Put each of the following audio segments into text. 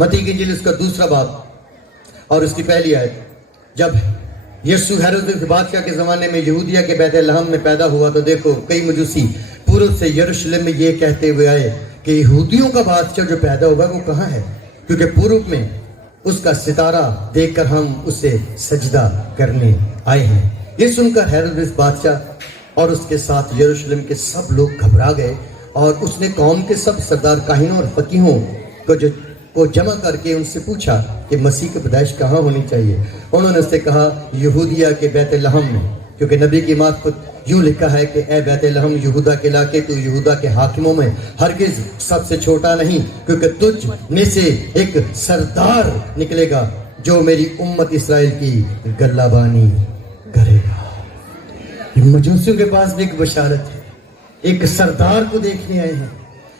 मत्ती की इंजील उसका 2 बाब और उसकी पहली आयत। जब यीशु हेरोदेस बादशाह के जमाने में यहूदिया के बैतलहम में पैदा हुआ तो देखो कई मजूसी पूर्व से यरूशलेम में ये कहते हुए आए कि यहूदियों का बादशाह जो पैदा होगा वो कहाँ है, क्योंकि पूर्व में उसका सितारा देखकर हम उसे सजदा करने आए हैं। ये सुनकर हेरोदेस बादशाह और उसके साथ यरूशलेम के सब लोग घबरा गए और उसने कौम के सब सरदार काहिनों और फकीहों को जमा करके उनसे पूछा कि मसीह की पैदाइश कहाँ होनी चाहिए। उन्होंने उससे कहा यहूदिया के बैतलहम में, क्योंकि नबी की मार्फत यूं लिखा है कि ए बैतलहम यहूदा के इलाके, तू यहूदा के हाकिमों में हरगिज सबसे छोटा नहीं, क्योंकि तुझ में से एक सरदार निकलेगा जो मेरी उम्मत इस्राएल की गल्लाबानी करेगा। मजूसियों के पास भी एक बशारत है, एक सरदार को देखने आए हैं,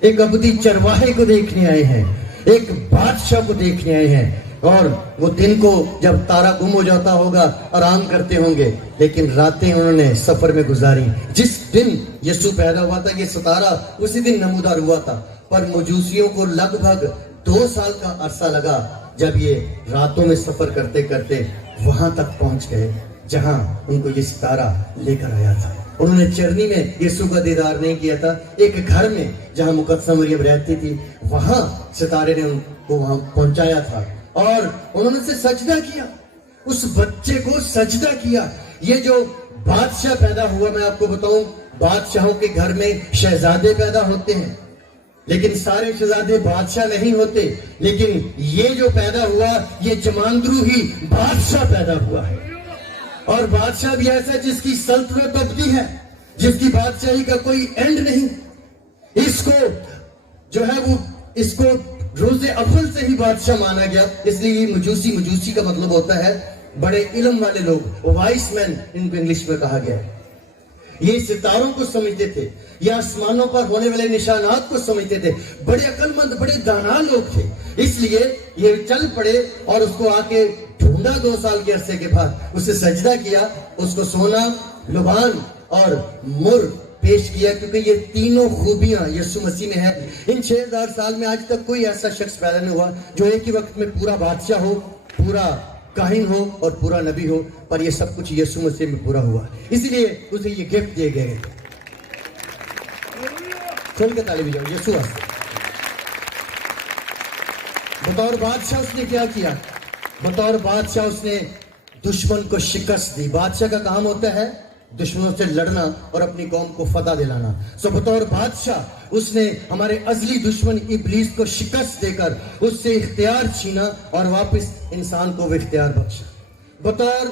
एक अबदी चरवाहे को देखने आए हैं, एक बादशाह को देखने आए हैं। और वो दिन को जब तारा गुम हो जाता होगा आराम करते होंगे, लेकिन रातें उन्होंने सफर में गुजारी। जिस दिन यीशु पैदा हुआ था ये सितारा उसी दिन नमूदार हुआ था, पर मजूसियों को लगभग 2 साल का अरसा लगा जब ये रातों में सफर करते करते वहां तक पहुंच गए जहां उनको ये सितारा लेकर आया था। उन्होंने चरनी में यीशु का दीदार नहीं किया था, एक घर में जहां मुकद्दसा मरियम रहती थी वहां सितारे ने उनको वहां पहुंचाया था और उन्होंने उसे सजदा किया, उस बच्चे को सजदा किया। ये जो बादशाह पैदा हुआ, मैं आपको बताऊं बादशाहों के घर में शहजादे पैदा होते हैं, लेकिन सारे शहजादे बादशाह नहीं होते। लेकिन ये जो पैदा हुआ ये जमांद्रू ही बादशाह पैदा हुआ है। और बादशाह भी ऐसा जिसकी सल्तनत अबदी है, जिसकी बादशाही का कोई एंड नहीं। इसको जो है वो इसको रोजे अव्वल से ही बादशाह माना गया, इसलिए मजूसी का मतलब होता है बड़े इल्म वाले लोग, वाइस मैन इनको इंग्लिश में कहा गया है। ये सितारों को समझते थे, ये आसमानों पर होने वाले निशानात को समझते थे, बड़े अक्लमंद बड़े दाना लोग थे। इसलिए ये चल पड़े और उसको आके ढूंढा 2 साल के अरसे के बाद, उसे सजदा किया, उसको सोना लुबान और मुर पेश किया, क्योंकि ये तीनों खूबियां यीशु मसीह में है। इन 6000 साल में आज तक कोई ऐसा शख्स पैदा नहीं हुआ जो एक ही वक्त में पूरा बादशाह हो, पूरा काहिन हो और पूरा नबी हो, पर ये सब कुछ यीशु मसीह में पूरा हुआ, इसलिए उसे ये गिफ्ट दिए गए। खोल के ताली बजाओ यीशु वास्ते। बतौर बादशाह उसने क्या किया? बतौर बादशाह उसने दुश्मन को शिकस्त दी। बादशाह का काम होता है दुश्मनों से लड़ना और अपनी कौम को फतह दिलाना। सो बतौर बादशाह उसने हमारे अजली दुश्मन इब्लीस को शिकस्त देकर उससे इख्तियार छीना और वापस इंसान को वो इख्तियार बख्शा। बतौर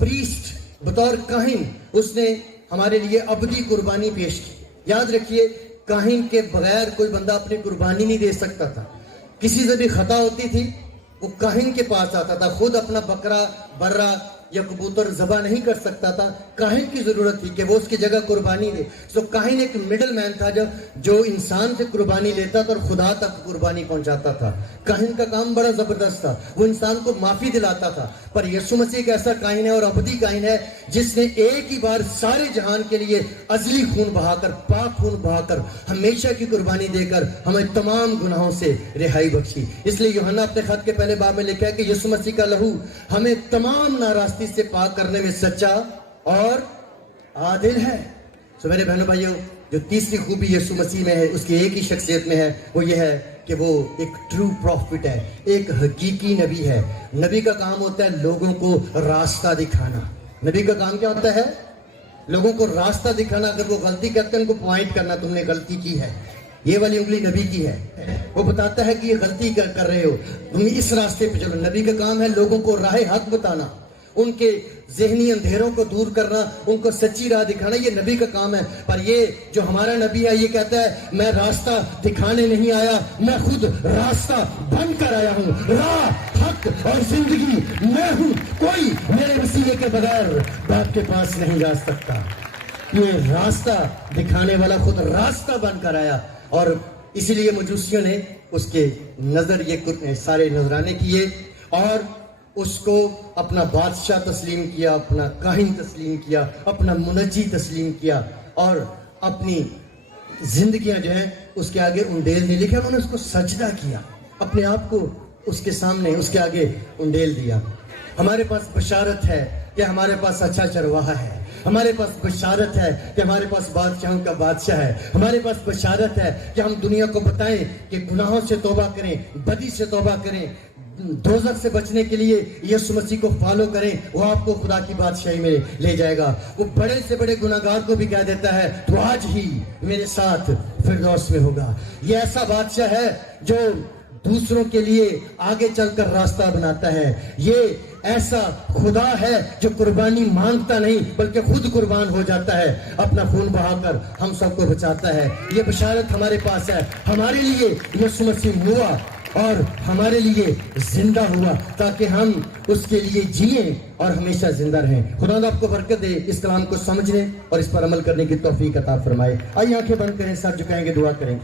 प्रीस्ट, बतौर काहिन उसने हमारे लिए अबदी कुर्बानी पेश की। याद रखिए काहिन के बगैर कोई बंदा अपनी कुर्बानी नहीं दे सकता था। किसी से भी खता होती थी वो काहिन के पास आता था, खुद अपना बकरा बर्रा या कबूतर ज़बा नहीं कर सकता था, काहिन की जरूरत थी कि वो उसकी जगह कुर्बानी दे। सो काहिन एक मिडल मैन था जो इंसान से कुर्बानी लेता था और खुदा तक कुर्बानी पहुंचाता था। काहिन का काम बड़ा जबरदस्त था, वो इंसान को माफी दिलाता था। पर यीशु मसीह एक ऐसा काहिन है और अबदी काहिन है जिसने एक ही बार सारे जहान के लिए अजली खून बहाकर, पाक खून बहाकर, हमेशा की कुर्बानी देकर हमें तमाम गुनाहों से रिहाई बख्शी। इसलिए यूहन्ना अपने खत के पहले बाब में लिखा है कि यीशु मसीह का लहू हमें तमाम नाराजगी से पाक करने में सच्चा और आदिल है। सो मेरे बहनों भाइयों, जो तीसरी खूबी यीशु मसीह में है, उसकी एक ही शख्सियत में है, वो ये है कि वो एक ट्रू प्रॉफिट है, एक हकीकी नबी है। नबी का काम होता है लोगों को रास्ता दिखाना। नबी का काम क्या होता है? लोगों को रास्ता दिखाना। अगर वो गलती करते हैं उनको पॉइंट करना, तुमने गलती की है, ये वाली उंगली नबी की है। वो बताता है कि ये गलती कर रहे हो, तुम इस रास्ते पे चलो। नबी का काम है लोगों को राह हक बताना, उनके ज़हनी अंधेरों को दूर करना, उनको सच्ची राह दिखाना, ये नबी का काम है। पर ये जो हमारा नबी है ये कहता है मैं रास्ता दिखाने नहीं आया, मैं खुद रास्ता बनकर आया हूँ। राह, हक और जिंदगी मैं हूँ, कोई मेरे वसीले के बगैर बाप के पास नहीं जा सकता। ये रास्ता दिखाने वाला खुद रास्ता बनकर आया। और इसीलिए मजूसियों ने उसके नजर ये सारे नजराने किए और उसको अपना बादशाह तस्लीम किया, अपना काहिन तस्लीम किया, अपना मुनज्जी तस्लीम किया और अपनी जिंदगियां जो है उसके आगे उंडेल नहीं लिखे। उन्होंने उसको सजदा किया, अपने आप को उसके सामने, उसके आगे उंडेल दिया। हमारे पास बशारत है कि हमारे पास अच्छा चरवाहा है, हमारे पास बशारत है कि हमारे पास बादशाहों का बादशाह है, हमारे पास बशारत है कि हम दुनिया को बताएं कि गुनाहों से तौबा करें, बदी से तौबा करें, दोजख से बचने के लिए यीशु मसीह को फॉलो करें, वो आपको खुदा की बादशाही में ले जाएगा। वो बड़े से बड़े गुनाहगार को भी कह देता है तो आज ही मेरे साथ फिरदौस में होगा। ये ऐसा बादशाह है जो दूसरों के लिए आगे चलकर रास्ता बनाता है। ये ऐसा खुदा है जो कुर्बानी मांगता नहीं बल्कि खुद कुर्बान हो जाता है, अपना खून बहाकर हम सबको बचाता है। ये बशारत हमारे पास है। हमारे लिए यीशु मसीह हुआ और हमारे लिए जिंदा हुआ ताकि हम उसके लिए जिए और हमेशा जिंदा रहें। खुदा आपको बरकत दे, इस कलाम को समझने और इस पर अमल करने की तौफीक अता फरमाए। आइए आंखें बंद करें, सर झुकाएंगे, दुआ करें।